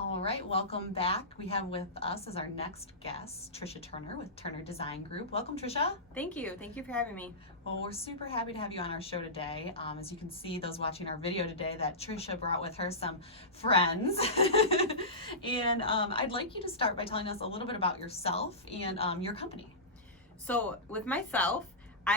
All right, welcome back. We have with us as our next guest, Trisha Turner with Turner Design Group. Welcome, Trisha. Thank you. Thank you for having me. Well, we're super happy to have you on our show today. As you can see, those watching our video today, that Trisha brought with her some friends. And I'd like you to start by telling us a little bit about yourself and your company. So with myself,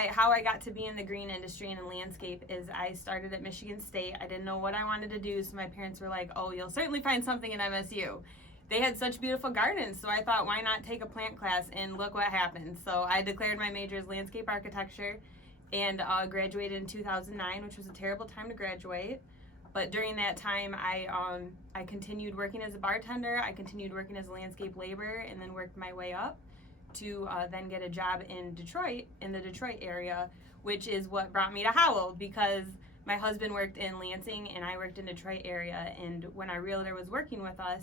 how I got to be in the green industry and in landscape is I started at Michigan State. I didn't know what I wanted to do, so my parents were like, oh, you'll certainly find something in MSU. They had such beautiful gardens, so I thought, why not take a plant class, and look what happened. So I declared my major as landscape architecture and graduated in 2009, which was a terrible time to graduate. But during that time, I continued working as a bartender, I continued working as a landscape laborer, and then worked my way up to then get a job in Detroit, in the Detroit area, which is what brought me to Howell, because my husband worked in Lansing and I worked in Detroit area. And when our realtor was working with us,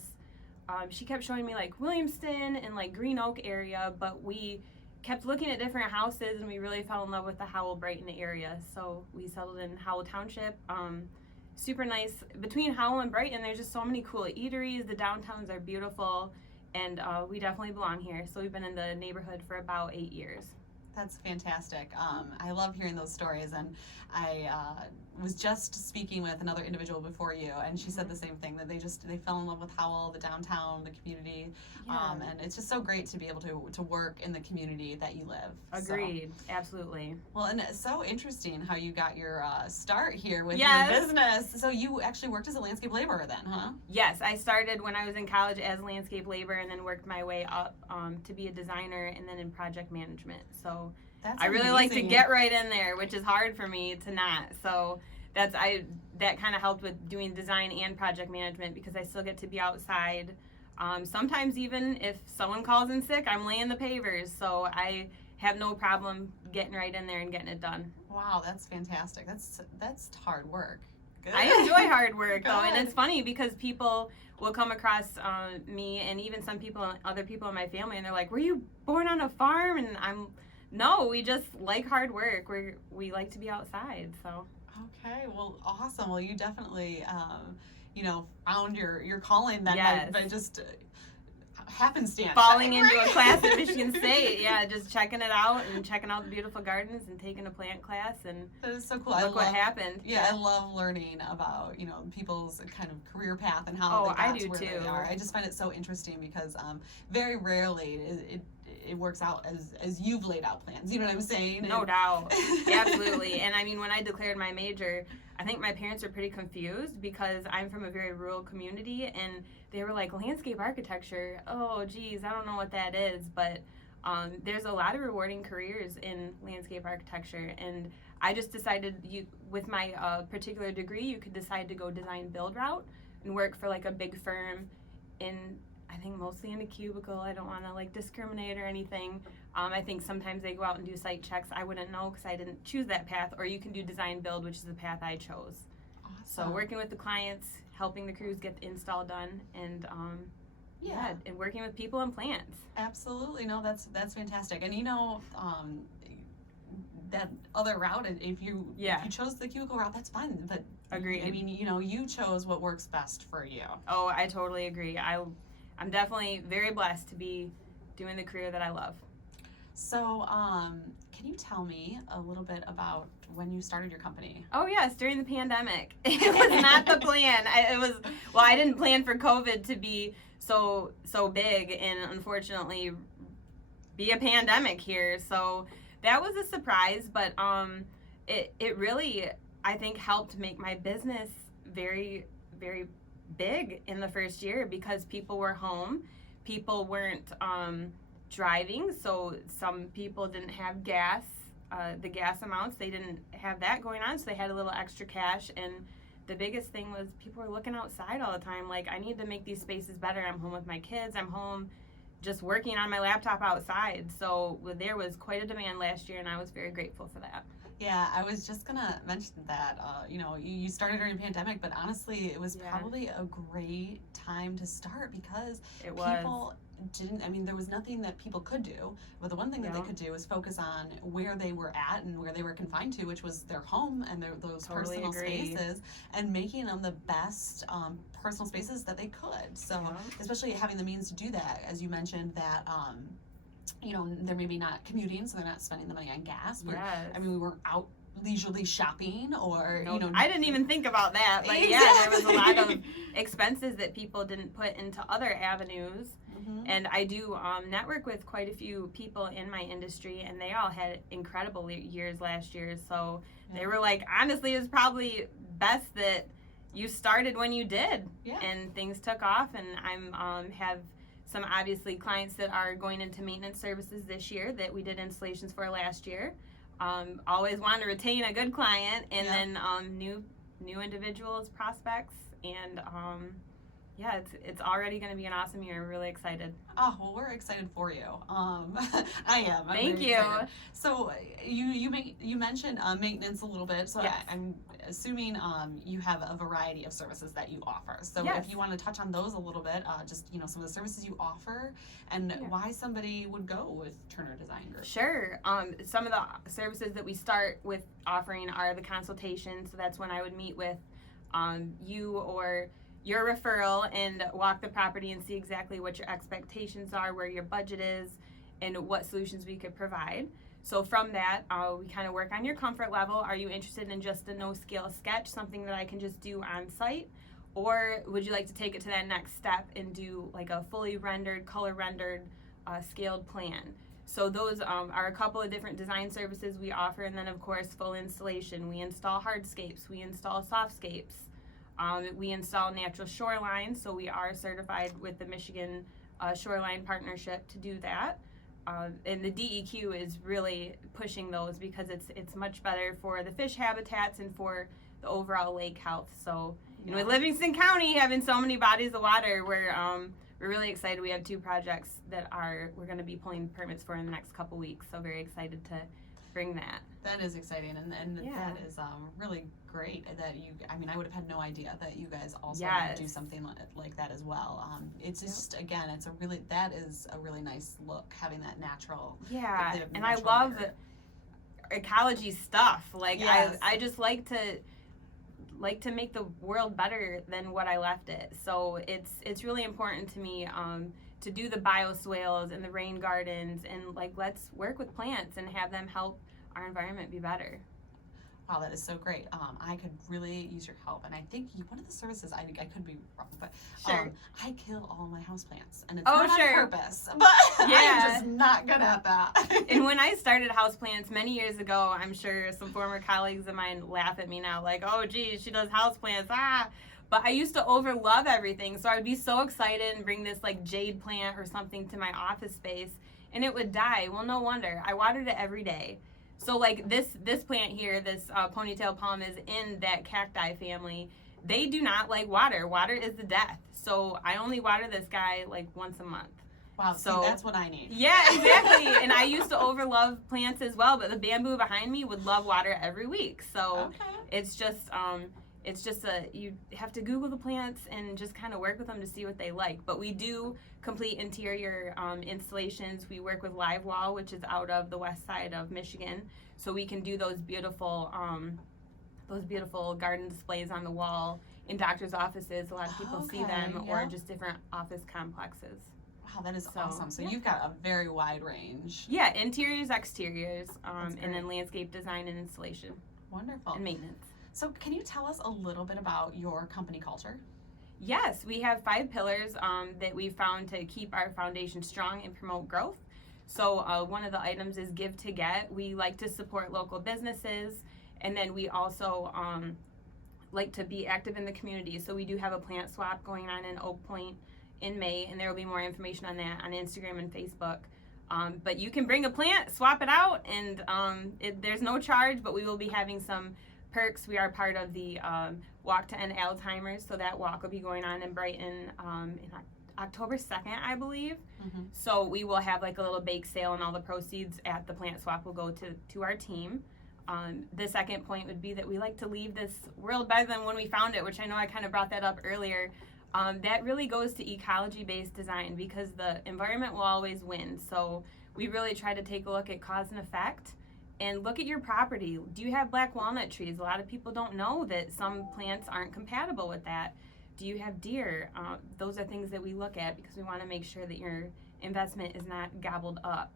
she kept showing me like Williamston and like Green Oak area, but we kept looking at different houses and we really fell in love with the Howell Brighton area. So we settled in Howell Township. Super nice. Between Howell and Brighton, there's just so many cool eateries. The downtowns are beautiful. And we definitely belong here. So we've been in the neighborhood for about 8 years. That's fantastic. I love hearing those stories, and I was just speaking with another individual before you, and she said the same thing, that they fell in love with Howell, the downtown, the community, and it's just so great to be able to work in the community that you live. Agreed. So. Absolutely. Well, and it's so interesting how you got your start here with your business. So you actually worked as a landscape laborer then, huh? Yes, I started when I was in college as a landscape laborer and then worked my way up to be a designer and then in project management. So that's I really like to get right in there, which is hard for me to not. So that kind of helped with doing design and project management, because I still get to be outside. Sometimes even if someone calls in sick, I'm laying the pavers. So I have no problem getting right in there and getting it done. Wow, that's fantastic. That's hard work. Good. I enjoy hard work though, and it's funny because people will come across me, and even other people in my family, and they're like, "Were you born on a farm?" And no, we just like hard work. We like to be outside. So. Okay, well, awesome. Well, you definitely, found your calling then by just happenstance. Falling into a class at Michigan State, yeah, just checking it out and checking out the beautiful gardens and taking a plant class, and that is so cool. Look what happened. Yeah, I love learning about people's kind of career path and how they got to where they are. I just find it so interesting because very rarely it works out as you've laid out plans. You know what I'm saying? No doubt. Absolutely. And I mean, when I declared my major, I think my parents were pretty confused because I'm from a very rural community, and they were like, landscape architecture, oh geez, I don't know what that is. But there's a lot of rewarding careers in landscape architecture, and I just decided with my particular degree, you could decide to go design build route and work for like a big firm I think mostly in a cubicle. I don't want to like discriminate or anything. I think sometimes they go out and do site checks. I wouldn't know because I didn't choose that path. Or you can do design build, which is the path I chose. Awesome. So working with the clients, helping the crews get the install done, and and working with people and plants. Absolutely, no, that's fantastic. And that other route, if you chose the cubicle route, that's fine. But agreed. I mean, you chose what works best for you. Oh, I totally agree. I'm definitely very blessed to be doing the career that I love. So, can you tell me a little bit about when you started your company? Oh yes, during the pandemic. It was not the plan. I didn't plan for COVID to be so big and unfortunately be a pandemic here. So that was a surprise, but it really, I think, helped make my business very, very big in the first year because people were home. People weren't driving, so some people didn't have gas, the gas amounts, they didn't have that going on, so they had a little extra cash. And the biggest thing was people were looking outside all the time, like, I need to make these spaces better. I'm home with my kids, I'm home just working on my laptop outside. So there was quite a demand last year, and I was very grateful for that. Yeah, I was just gonna mention that. You started during the pandemic, but honestly, it was probably a great time to start because It was. people didn't. I mean, there was nothing that people could do. But the one thing that they could do was focus on where they were at and where they were confined to, which was their home and those personal spaces, and making them the best personal spaces that they could. So, especially having the means to do that, as you mentioned, that. They're maybe not commuting, so they're not spending the money on gas. I mean, we weren't out leisurely shopping or, I didn't even think about that. But there was a lot of expenses that people didn't put into other avenues. Mm-hmm. And I do network with quite a few people in my industry, and they all had incredible years last year. So they were like, honestly, it's probably best that you started when you did. Yeah. And things took off, and I'm have some obviously clients that are going into maintenance services this year that we did installations for last year. Always want to retain a good client, and then new individuals, prospects, and it's already going to be an awesome year. We're really excited. Oh, well, we're excited for you. I am. Thank you. Excited. So you mentioned maintenance a little bit. So I'm assuming you have a variety of services that you offer. So if you want to touch on those a little bit, just some of the services you offer and why somebody would go with Turner Design Group. Sure. Some of the services that we start with offering are the consultation. So that's when I would meet with you or your referral and walk the property and see exactly what your expectations are, where your budget is, and what solutions we could provide. So from that, we kind of work on your comfort level. Are you interested in just a no-scale sketch, something that I can just do on site? Or would you like to take it to that next step and do like a fully rendered, color rendered, scaled plan? So those are a couple of different design services we offer. And then of course, full installation. We install hardscapes, we install softscapes. We install natural shoreline, so we are certified with the Michigan Shoreline Partnership to do that. And the DEQ is really pushing those because it's much better for the fish habitats and for the overall lake health. So, with Livingston County having so many bodies of water, we're really excited. We have 2 projects that we're going to be pulling permits for in the next couple weeks. So very excited to bring that. That is exciting, and that is really great that I would have had no idea that you guys also do something like that as well. It's just, again, that is a really nice look, having that natural. Yeah, and I love ecology stuff. Like, I just like to make the world better than what I left it. So it's really important to me to do the bioswales and the rain gardens, and let's work with plants and have them help our environment be better. Wow, that is so great. I could really use your help, and I think one of the services, I could be wrong, but I kill all my houseplants, and it's not on purpose, but I'm just not good at that. And when I started houseplants many years ago, I'm sure some former colleagues of mine laugh at me now, like, oh geez, she does houseplants, But I used to overlove everything, so I would be so excited and bring this jade plant or something to my office space, and it would die. Well, no wonder. I watered it every day. So this plant here, this ponytail palm, is in that cacti family. They do not like water. Water is the death. So I only water this guy once a month. Wow, so that's what I need. Yeah, exactly. And I used to overlove plants as well, but the bamboo behind me would love water every week. So it's just you have to Google the plants and just kind of work with them to see what they like. But we do complete interior installations. We work with Live Wall, which is out of the west side of Michigan, so we can do those beautiful garden displays on the wall in doctors' offices. A lot of people see them, or just different office complexes. Wow, that is awesome. So you've got a very wide range. Yeah, interiors, exteriors, and then landscape design and installation. Wonderful. And maintenance. So can you tell us a little bit about your company culture? Yes, we have 5 pillars that we found to keep our foundation strong and promote growth. So one of the items is give to get. We like to support local businesses, and then we also like to be active in the community. So we do have a plant swap going on in Oak Point in May, and there will be more information on that on Instagram and Facebook. But you can bring a plant, swap it out, and there's no charge, but we will be having some perks. We are part of the Walk to End Alzheimer's, so that walk will be going on in Brighton in October 2nd, I believe. Mm-hmm. So we will have a little bake sale, and all the proceeds at the plant swap will go to our team. The second point would be that we like to leave this world better than when we found it, which I know I kind of brought that up earlier. That really goes to ecology-based design because the environment will always win. So we really try to take a look at cause and effect and look at your property. Do you have black walnut trees? A lot of people don't know that some plants aren't compatible with that. Do you have deer? Those are things that we look at because we want to make sure that your investment is not gobbled up.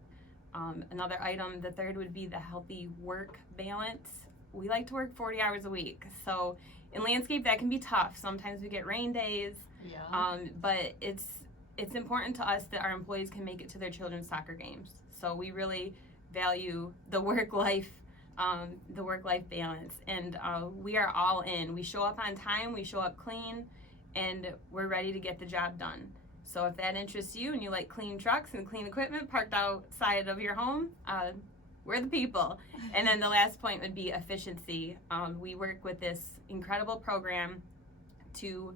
Another item, the third would be the healthy work balance. We like to work 40 hours a week. So in landscape, that can be tough. Sometimes we get rain days, but it's important to us that our employees can make it to their children's soccer games. So we really value the work-life balance, and we are all in. We show up on time, we show up clean, and we're ready to get the job done. So if that interests you and you like clean trucks and clean equipment parked outside of your home, we're the people. And then the last point would be efficiency. We work with this incredible program to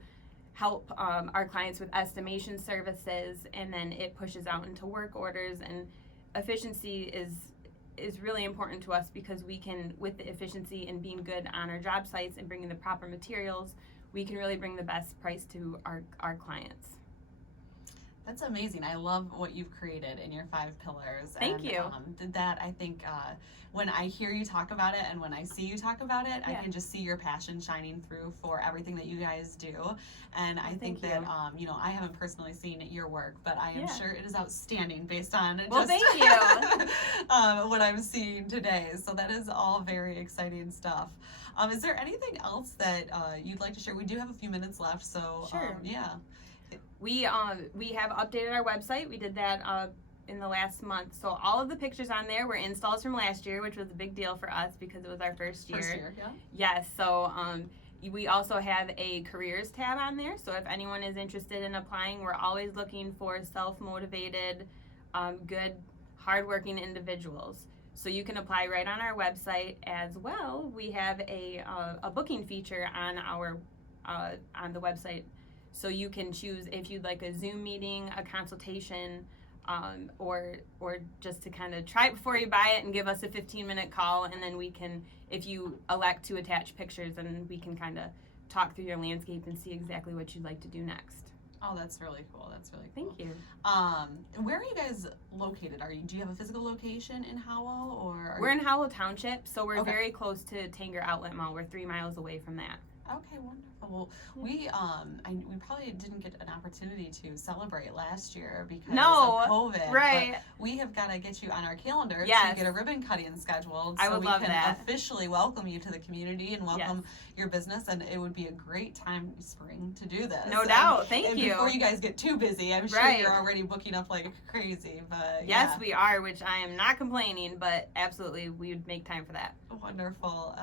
help our clients with estimation services, and then it pushes out into work orders. And efficiency is really important to us because we can, with the efficiency and being good on our job sites and bringing the proper materials, we can really bring the best price to our clients. That's amazing. I love what you've created in your 5 pillars. Thank you. That I think when I hear you talk about it and when I see you talk about it, I can just see your passion shining through for everything that you guys do. And I think that I haven't personally seen your work, but I am sure it is outstanding based on thank you. what I'm seeing today. So that is all very exciting stuff. Is there anything else that you'd like to share? We do have a few minutes left, so sure. We have updated our website. We did that in the last month. So all of the pictures on there were installs from last year, which was a big deal for us because it was our first year. Yes. So we also have a careers tab on there. So if anyone is interested in applying, we're always looking for self-motivated, good, hardworking individuals. So you can apply right on our website as well. We have a booking feature on the website. So you can choose if you'd like a Zoom meeting, a consultation, or just to kind of try it before you buy it and give us a 15-minute call, and then we can, if you elect to attach pictures, then we can kind of talk through your landscape and see exactly what you'd like to do next. Oh, that's really cool. That's really cool. Thank you. Where are you guys located? Do you have a physical location in Howell, or we're in Howell Township, so we're very close to Tanger Outlet Mall. We're 3 miles away from that. Okay, wonderful. Well, we probably didn't get an opportunity to celebrate last year because of COVID. Right. But we have got to get you on our calendar to get a ribbon cutting scheduled. I would love that. So we can officially welcome you to the community and welcome your business, and it would be a great time spring to do this. No doubt. Thank you. Before you guys get too busy, I'm sure you're already booking up like crazy. But yes, we are, which I am not complaining, but absolutely we would make time for that. Wonderful.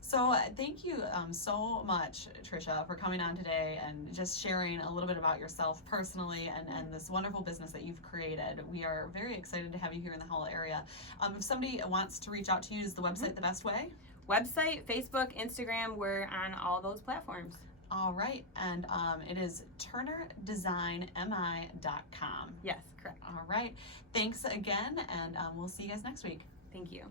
So thank you so much, Trisha, for coming on today and just sharing a little bit about yourself personally and this wonderful business that you've created. We are very excited to have you here in the Howell area. If somebody wants to reach out to you, is the website the best way? Website, Facebook, Instagram, we're on all those platforms. All right, and it is TurnerDesignMI.com. Yes, correct. All right, thanks again, and we'll see you guys next week. Thank you.